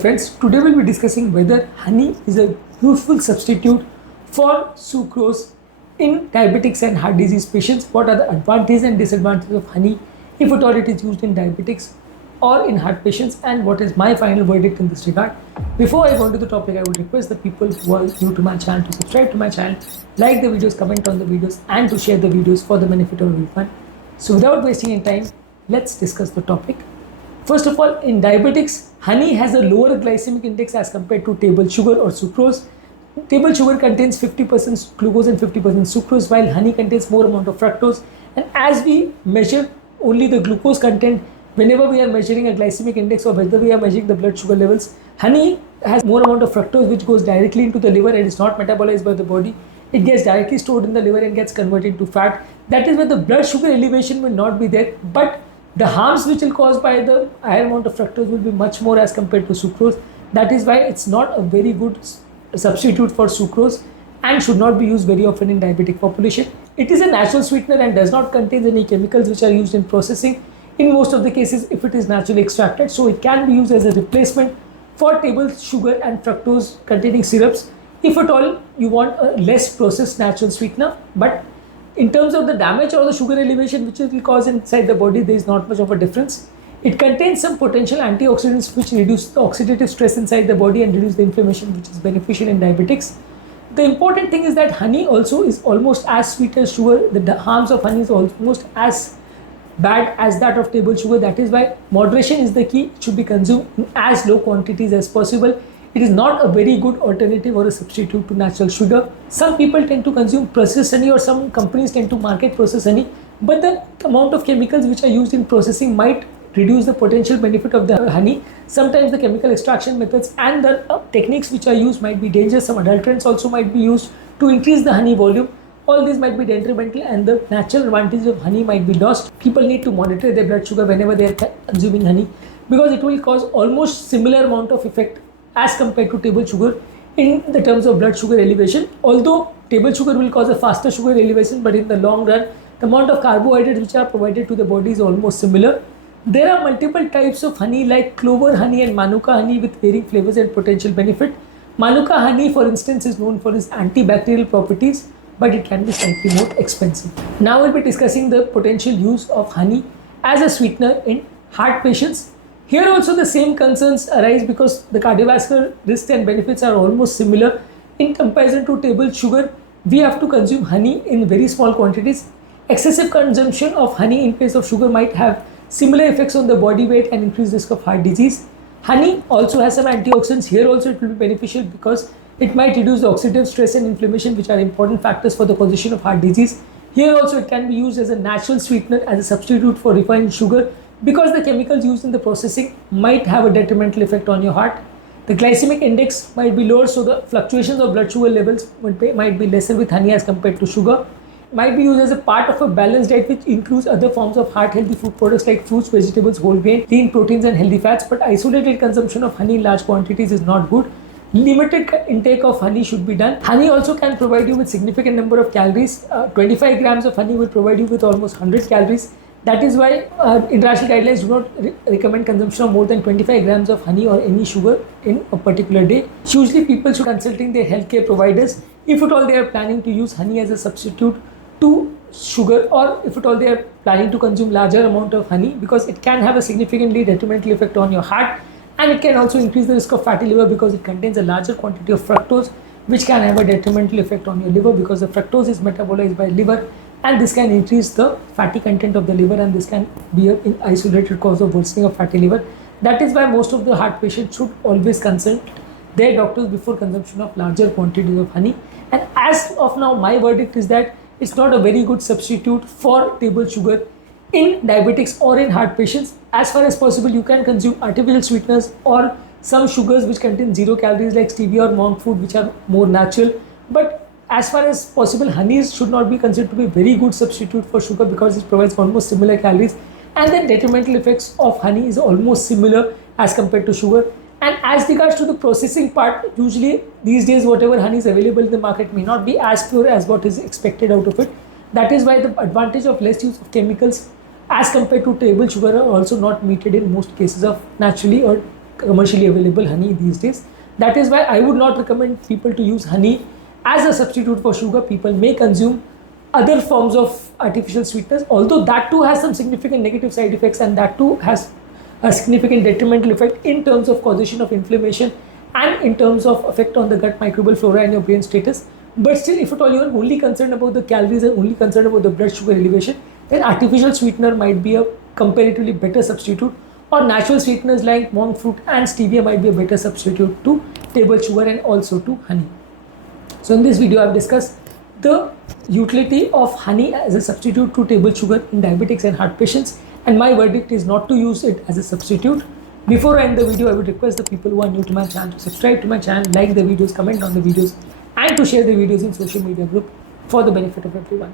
friends, today we'll be discussing whether honey is a useful substitute for sucrose in diabetics and heart disease patients. What are the advantages and disadvantages of honey if at all it is used in diabetics or in heart patients, and what is my final verdict in this regard. Before I go into the topic, I would request the people who are new to my channel to subscribe to my channel, like the videos, comment on the videos, and to share the videos for the benefit of everyone. So without wasting any time, let's discuss the topic. First of all, in diabetics, honey has a lower glycemic index as compared to table sugar or sucrose. Table sugar contains 50% glucose and 50% sucrose, while honey contains more amount of fructose. And as we measure only the glucose content, whenever we are measuring a glycemic index or whether we are measuring the blood sugar levels, honey has more amount of fructose which goes directly into the liver and is not metabolized by the body. It gets directly stored in the liver and gets converted to fat. That is why the blood sugar elevation will not be there, but the harms which will cause by the higher amount of fructose will be much more as compared to sucrose. That is why it's not a very good substitute for sucrose and should not be used very often in diabetic population. It is a natural sweetener and does not contain any chemicals which are used in processing in most of the cases if it is naturally extracted. So it can be used as a replacement for table sugar and fructose containing syrups if at all you want a less processed natural sweetener. But in terms of the damage or the sugar elevation which it will cause inside the body, there is not much of a difference. It contains some potential antioxidants which reduce the oxidative stress inside the body and reduce the inflammation, which is beneficial in diabetics. The important thing is that honey also is almost as sweet as sugar. The harms of honey is almost as bad as that of table sugar. That is why moderation is the key. It should be consumed in as low quantities as possible. It is not a very good alternative or a substitute to natural sugar. Some people tend to consume processed honey, or some companies tend to market processed honey, but the amount of chemicals which are used in processing might reduce the potential benefit of the honey. Sometimes the chemical extraction methods and the techniques which are used might be dangerous. Some adulterants also might be used to increase the honey volume. All these might be detrimental and the natural advantage of honey might be lost. People need to monitor their blood sugar whenever they are consuming honey, because it will cause almost similar amount of effect as compared to table sugar in the terms of blood sugar elevation. Although table sugar will cause a faster sugar elevation, but in the long run, the amount of carbohydrates which are provided to the body is almost similar. There are multiple types of honey like clover honey and manuka honey with varying flavors and potential benefit. Manuka honey, for instance, is known for its antibacterial properties, but it can be slightly more expensive. Now we'll be discussing the potential use of honey as a sweetener in heart patients. Here also the same concerns arise because the cardiovascular risks and benefits are almost similar. In comparison to table sugar, we have to consume honey in very small quantities. Excessive consumption of honey in place of sugar might have similar effects on the body weight and increased risk of heart disease. Honey also has some antioxidants. Here also it will be beneficial because it might reduce the oxidative stress and inflammation, which are important factors for the causation of heart disease. Here also it can be used as a natural sweetener, as a substitute for refined sugar, because the chemicals used in the processing might have a detrimental effect on your heart. The glycemic index might be lower, so the fluctuations of blood sugar levels might be lesser with honey as compared to sugar. Might be used as a part of a balanced diet which includes other forms of heart healthy food products like fruits, vegetables, whole grain, lean proteins and healthy fats, but isolated consumption of honey in large quantities is not good. Limited intake of honey should be done. Honey also can provide you with significant number of calories. 25 grams of honey will provide you with almost 100 calories. That is why international guidelines do not recommend consumption of more than 25 grams of honey or any sugar in a particular day. Usually people should consulting their healthcare providers if at all they are planning to use honey as a substitute to sugar, or if at all they are planning to consume larger amount of honey, because it can have a significantly detrimental effect on your heart, and it can also increase the risk of fatty liver because it contains a larger quantity of fructose, which can have a detrimental effect on your liver because the fructose is metabolized by liver, and this can increase the fatty content of the liver, and this can be an isolated cause of worsening of fatty liver. That is why most of the heart patients should always consult their doctors before consumption of larger quantities of honey. And as of now, my verdict is that it's not a very good substitute for table sugar in diabetics or in heart patients. As far as possible, you can consume artificial sweeteners or some sugars which contain 0 calories like stevia or monk fruit, which are more natural. But as far as possible, honey should not be considered to be a very good substitute for sugar because it provides almost similar calories, and the detrimental effects of honey is almost similar as compared to sugar. And as regards to the processing part, usually these days whatever honey is available in the market may not be as pure as what is expected out of it. That is why the advantage of less use of chemicals as compared to table sugar are also not meted in most cases of naturally or commercially available honey these days. That is why I would not recommend people to use honey as a substitute for sugar. People may consume other forms of artificial sweeteners, although that too has some significant negative side effects, and that too has a significant detrimental effect in terms of causation of inflammation and in terms of effect on the gut microbial flora and your brain status. But still, if at all you are only concerned about the calories and only concerned about the blood sugar elevation, then artificial sweetener might be a comparatively better substitute, or natural sweeteners like monk fruit and stevia might be a better substitute to table sugar and also to honey. So in this video I have discussed the utility of honey as a substitute to table sugar in diabetics and heart patients, and my verdict is not to use it as a substitute. Before I end the video, I would request the people who are new to my channel to subscribe to my channel, like the videos, comment on the videos, and to share the videos in social media group for the benefit of everyone.